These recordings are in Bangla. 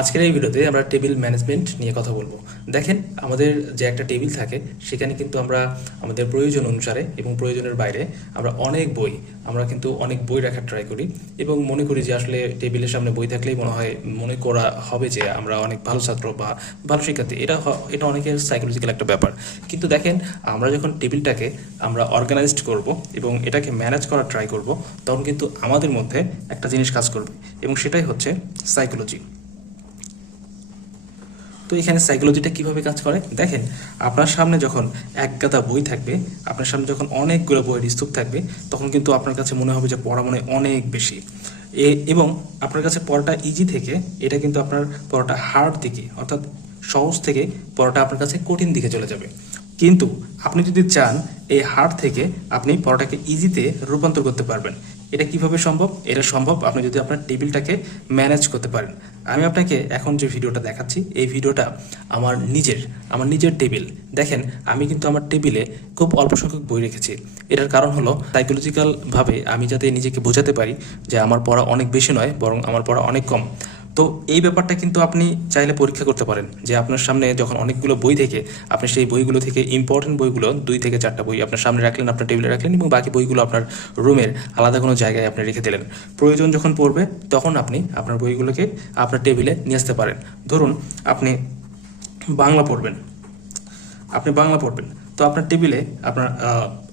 আজকের এই ভিডিওতে আমরা টেবিল ম্যানেজমেন্ট নিয়ে কথা বলব। দেখেন, আমাদের যে একটা টেবিল থাকে, সেখানে কিন্তু আমরা আমাদের প্রয়োজন অনুসারে এবং প্রয়োজনের বাইরে আমরা অনেক বই, আমরা কিন্তু অনেক বই রাখার ট্রাই করি এবং মনে করি যে আসলে টেবিলের সামনে বই থাকলেই মনে হয়, মনে করা হবে যে আমরা অনেক ভালো ছাত্র বা ভালো শিক্ষার্থী। এটা এটা অনেকের সাইকোলজিক্যাল একটা ব্যাপার। কিন্তু দেখেন, আমরা যখন টেবিলটাকে আমরা অর্গানাইজড করব এবং এটাকে ম্যানেজ করার ট্রাই করব, তখন কিন্তু আমাদের মধ্যে একটা জিনিস কাজ করবে এবং সেটাই হচ্ছে সাইকোলজি তো এখানে সাইকোলজিটা কীভাবে কাজ করে? দেখেন, আপনার সামনে যখন এক গাদা বই থাকবে, আপনার সামনে যখন অনেকগুলো বইয়ের স্তূপ থাকবে, তখন কিন্তু আপনার কাছে মনে হবে যে পড়া মনে অনেক বেশি। এ- এবং আপনার কাছে পড়াটা ইজি থেকে, এটা কিন্তু আপনার পড়াটা হার্ড দিকে, অর্থাৎ সহজ থেকে পড়াটা আপনার কাছে কঠিন দিকে চলে যাবে। কিন্তু আপনি যদি চান, এই হার্ড থেকে আপনি পড়াটাকে ইজিতে রূপান্তর করতে পারবেন। এটা কীভাবে সম্ভব? এটা সম্ভব আপনি যদি আপনার টেবিলটাকে ম্যানেজ করতে পারেন। আমি আপনাকে এখন যে ভিডিওটা দেখাচ্ছি, এই ভিডিওটা আমার নিজের আমার নিজের টেবিল। দেখেন, আমি কিন্তু আমার টেবিলে খুব অল্প সংখ্যক বই রেখেছি। এটার কারণ হলো সাইকোলজিক্যালভাবে আমি যাতে নিজেকে বোঝাতে পারি যে আমার পড়া অনেক বেশি নয়, বরং আমার পড়া অনেক কম। তো এই ব্যাপারটা কিন্তু আপনি চাইলে পরীক্ষা করতে পারেন যে আপনার সামনে যখন অনেকগুলো বই থেকে আপনি সেই বইগুলো থেকে ইম্পর্টেন্ট বইগুলো দুই থেকে চারটা বই আপনার সামনে রাখলেন, আপনার টেবিলে রাখলেন এবং বাকি বইগুলো আপনার রুমের আলাদা কোনো জায়গায় আপনি রেখে দিলেন। প্রয়োজন যখন পড়বে তখন আপনি আপনার বইগুলোকে আপনার টেবিলে নিয়ে আসতে পারেন। ধরুন আপনি বাংলা পড়বেন। আপনি বাংলা পড়বেন। তো আপনার টেবিলে আপনার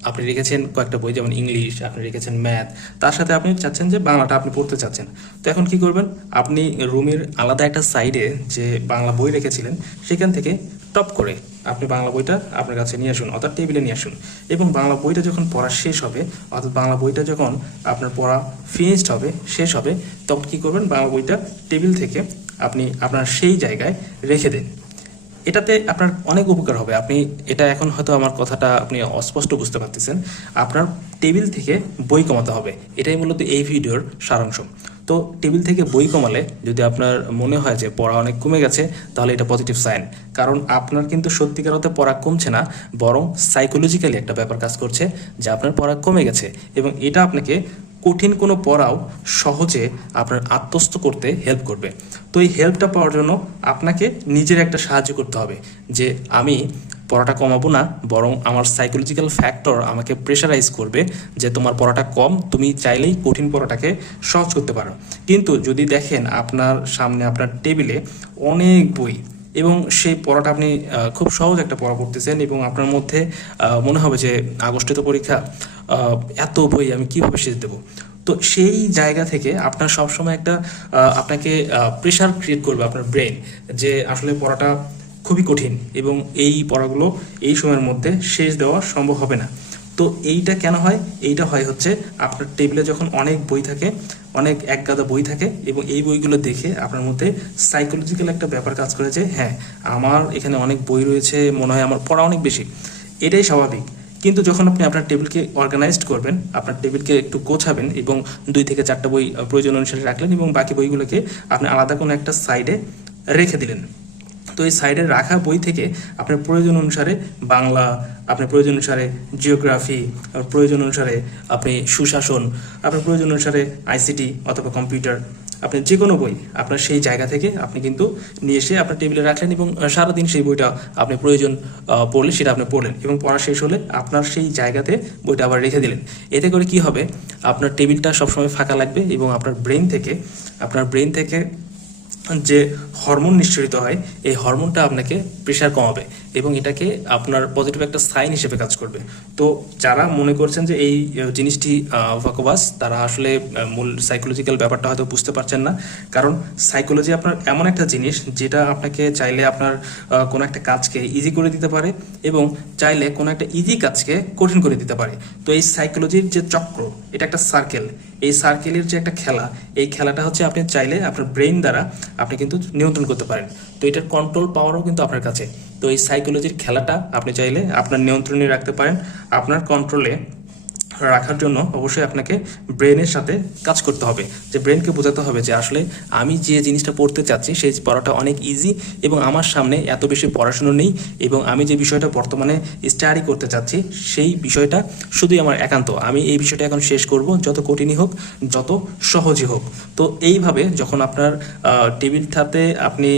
আপনি রেখেছেন কয়েকটা বই, যেমন ইংলিশ, আপনি রেখেছেন ম্যাথ, তার সাথে আপনি চাচ্ছেন যে বাংলাটা আপনি পড়তে চাচ্ছেন। তো এখন কি করবেন? আপনি রুমের আলাদা একটা সাইডে যে বাংলা বই রেখেছিলেন, সেখান থেকে টপ করে আপনি বাংলা বইটা আপনার কাছে নিয়ে আসুন, অর্থাৎ টেবিলে নিয়ে আসুন। এবং বাংলা বইটা যখন পড়া শেষ হবে, অর্থাৎ বাংলা বইটা যখন আপনার পড়া ফিনিশড হবে, শেষ হবে, তখন কি করবেন? বাংলা বইটা টেবিল থেকে আপনি আপনার সেই জায়গায় রেখে দেন। এটাতে আপনার অনেক উপকার হবে। আপনি, এটা এখন হয়তো আমার কথাটা আপনি অস্পষ্ট বুঝতে পারতেছেন। আপনার টেবিল থেকে বই কমাতে হবে। এটাই মূলত এই ভিডিওর সারাংশ। তো টেবিল থেকে বই কমালে যদি আপনার মনে হয় যে পড়া অনেক কমে গেছে, তাহলে এটা পজিটিভ সাইন কারণ আপনার কিন্তু সত্যিকার অর্থে পড়া কমছে না, বরং সাইকোলজিক্যালি একটা ব্যাপার কাজ করছে, যে আপনার পড়া কমে গেছে। এবং এটা আপনাকে কঠিন কোনো পড়াও সহজে আপনার আত্মস্থ করতে হেল্প করবে। তো এই হেল্পটা পাওয়ার জন্য আপনাকে নিজের একটা সাহায্য করতে হবে যে আমি পড়াটা কমাবো না, বরং আমার সাইকোলজিক্যাল ফ্যাক্টর আমাকে প্রেশারাইজ করবে যে তোমার পড়াটা কম, তুমি চাইলেই কঠিন পড়াটাকে সহজ করতে পারো। কিন্তু যদি দেখেন আপনার সামনে, আপনার টেবিলে অনেক বই এবং সেই পড়াটা আপনি খুব সহজ একটা পড়া পড়তেছেন এবং আপনার মধ্যে মনে হবে যে আগস্টে তো পরীক্ষা এত বই আমি কীভাবে শেষ দেবো? তো সেই জায়গা থেকে আপনার সবসময় একটা আপনাকে প্রেশার ক্রিয়েট করবে আপনার ব্রেন যে আসলে পড়াটা খুবই কঠিন এবং এই পড়াগুলো এই সময়ের মধ্যে শেষ দেওয়া সম্ভব হবে না। তো এইটা কেন হয়? এইটা হয় হচ্ছে আপনার টেবিলে যখন অনেক বই থাকে, অনেক এক গাদা বই থাকে এবং এই বইগুলো দেখে আপনার মধ্যে সাইকোলজিক্যাল একটা ব্যাপার কাজ করে যে হ্যাঁ আমার এখানে অনেক বই রয়েছে, মনে হয় আমার পড়া অনেক বেশি। এটাই স্বাভাবিক। কিন্তু যখন আপনি আপনার টেবিলকে অর্গানাইজড করবেন, আপনার টেবিলকে একটু গোছাবেন এবং দুই থেকে চারটা বই প্রয়োজন অনুসারে রাখলেন এবং বাকি বইগুলোকে আপনি আলাদা কোনো একটা সাইডে রেখে দিলেন। তো এই সাইডে রাখা বই থেকে আপনার প্রয়োজন অনুসারে বাংলা, আপনার প্রয়োজন অনুসারে জিওগ্রাফি প্রয়োজন অনুসারে আপনি সুশাসন, আপনার প্রয়োজন অনুসারে আইসিটি অথবা কম্পিউটার, আপনি যে কোনো বই আপনার সেই জায়গা থেকে আপনি কিন্তু নিয়ে এসে আপনার টেবিলে রাখলেন এবং সারাদিন সেই বইটা আপনি প্রয়োজন পড়লে সেটা আপনি পড়লেন এবং পড়া শেষ হলে আপনার সেই জায়গাতে বইটা আবার রেখে দিলেন। এতে করে কি হবে? আপনার টেবিলটা সবসময় ফাঁকা লাগবে এবং আপনার ব্রেন থেকে, আপনার ব্রেন থেকে যে হরমোন নিঃসরিত হয় এই হরমোনটা আপনাকে প্রেশার কমাবে এবং এটাকে আপনার পজিটিভ একটা সাইন হিসেবে কাজ করবে। তো যারা মনে করছেন যে এই জিনিসটি ভাকবাস তারা আসলে মূল সাইকোলজিক্যাল ব্যাপারটা হয়তো বুঝতে পারছেন না। কারণ সাইকোলজি আপনার এমন একটা জিনিস যেটা আপনাকে চাইলে আপনার কোনো একটা কাজকে ইজি করে দিতে পারে এবং চাইলে কোনো একটা ইজি কাজকে কঠিন করে দিতে পারে। তো এই সাইকোলজির যে চক্র, এটা একটা সার্কেল এই সার্কেলের যে একটা খেলা, এই খেলাটা হচ্ছে আপনি চাইলে আপনার ব্রেন দ্বারা আপনি কিন্তু নিয়ন্ত্রণ করতে পারেন। তো এটার কন্ট্রোল পাওয়ারও কিন্তু আপনার কাছে তো এই সাইকোলজির খেলাটা আপনি চাইলে আপনার নিয়ন্ত্রণে রাখতে পারেন। আপনার কন্ট্রোলে রাখার জন্য অবশ্যই আপনাকে ব্রেনের সাথে কাজ করতে হবে। যে ব্রেনকে বোঝাতে হবে যে আসলে আমি যে জিনিসটা পড়তে চাচ্ছি সেই পড়াটা অনেক ইজি এবং আমার সামনে এত বেশি পড়াশুনো নেই এবং আমি যে বিষয়টা বর্তমানে স্টাডি করতে চাচ্ছি সেই বিষয়টা শুধুই আমার একান্ত। আমি এই বিষয়টা এখন শেষ করব যত কঠিনই হোক যত সহজই হোক। তো এইভাবে যখন আপনার আহ, টেবিলটাতে আপনি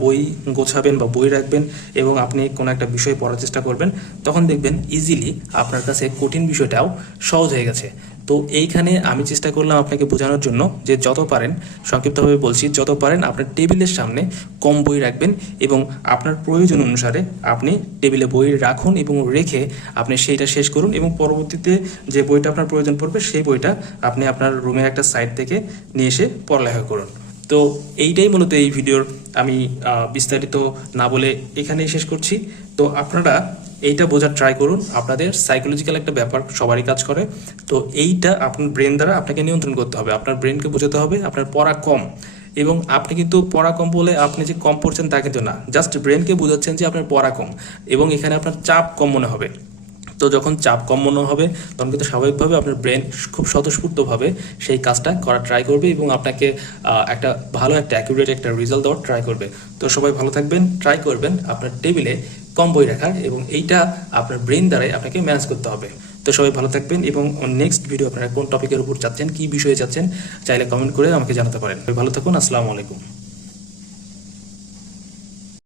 বই গোছাবেন বা বই রাখবেন এবং আপনি কোনো একটা বিষয় পড়ার চেষ্টা করবেন তখন দেখবেন ইজিলি আপনার কাছে কঠিন বিষয়টাও সহজ হয়ে গেছে। তো এইখানে আমি চেষ্টা করলাম আপনাকে বোঝানোর জন্য যে যত পারেন, সংক্ষিপ্তভাবে বলছি, যত পারেন আপনার টেবিলের সামনে কম বই রাখবেন এবং আপনার প্রয়োজন অনুসারে আপনি টেবিলে বই রাখুন এবং রেখে আপনি সেইটা শেষ করুন এবং পরবর্তীতে যে বইটা আপনার প্রয়োজন পড়বে, সেই বইটা আপনি আপনার রুমের একটা সাইড থেকে নিয়ে এসে পড়ালেখা করুন। তো এইটাই মূলত এই ভিডিওর আমি বিস্তারিত না বলে এখানেই শেষ করছি। তো আপনারা এইটা বোঝার ট্রাই করুন। আপনাদের সাইকোলজিক্যাল একটা ব্যাপার সবারই কাজ করে। তো এইটা আপনার ব্রেন দ্বারা আপনাকে নিয়ন্ত্রণ করতে হবে। আপনার ব্রেনকে বোঝাতে হবে আপনার পড়া কম। এবং আপনি কিন্তু পড়া কম বলে আপনি যে কম পড়ছেন তা কিন্তু না। জাস্ট ব্রেনকে বোঝাচ্ছেন যে আপনার পড়া কম। এবং এখানে আপনার চাপ কম মনে হবে। তো যখন চাপ কম মনে হবে, তখন কিন্তু স্বাভাবিকভাবে আপনার ব্রেন খুব স্বতঃস্ফূর্তভাবে সেই কাজটা করার ট্রাই করবে এবং আপনাকে একটা ভালো, একটা অ্যাকুরেট একটা রেজাল্ট দেওয়ার ট্রাই করবে। তো সবাই ভালো থাকবেন ট্রাই করবেন আপনার টেবিলে কম বই রাখার এবং এইটা আপনার ব্রেন দ্বারাই আপনাকে ম্যানেজ করতে হবে। তো সবাই ভালো থাকবেন এবং নেক্সট ভিডিও আপনারা কোন টপিকের উপর চাচ্ছেন কী বিষয়ে চাচ্ছেন চাইলে কমেন্ট করে আমাকে জানাতে পারেন। ভালো থাকুন, আসসালামু আলাইকুম।